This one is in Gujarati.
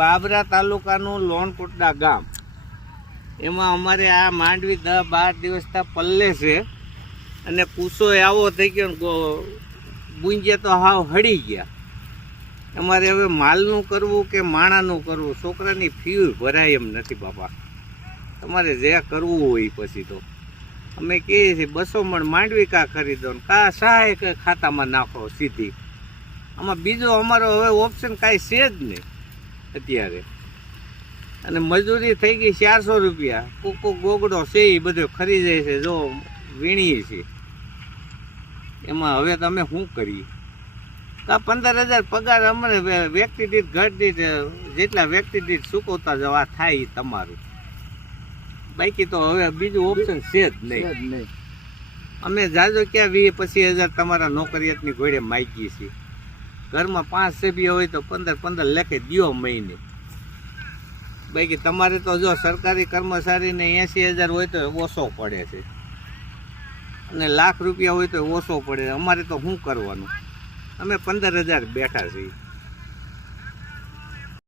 બાબરા તાલુકાનું લોણકોટડા ગામ, એમાં અમારે આ માંડવી 10-12 દિવસથી પલ્લે છે અને કૂસો આવો થઈ ગયો, ગુંજે તો હાવ હળી ગયા. અમારે હવે માલનું કરવું કે માણાનું કરવું, છોકરાની ફી ભરાય એમ નથી બાપા. તમારે જે કરવું હોય પછી તો અમે કહીએ છીએ 200 મણ માંડવી કા ખરીદો ને કા સહાય કે ખાતામાં નાખો સીધી. આમાં બીજો અમારો હવે ઓપ્શન કાંઈ છે જ નહીં અત્યારે. અને મજૂરી થઈ ગઈ 400 રૂપિયા. કોકો ગોગડો છે એ બધો ખરીદે છે, જો વીણીએ છીએ. એમાં હવે તમે શું કરીએ? કા 15,000 પગાર અમારે વ્યક્તિ દીઠ ઘર દીઠ જેટલા વ્યક્તિ દીઠ ચૂકવતા જવા થાય તમારું. બાકી તો હવે બીજું ઓપ્શન છે જ નહીં. અમે જાજો ક્યાં 20-25,000 તમારા નોકરિયાતની ઘોડે માગીએ છીએ. ઘરમાં 5 સભ્ય હોય તો 15-15 લેખે દ્યો મહિને. બાકી તમારે તો જો સરકારી કર્મચારીને 80,000 હોય તો ઓછો પડે છે અને ₹1,00,000 હોય તો ઓછો પડે. અમારે તો શું કરવાનું? અમે 15,000 બેઠા છીએ.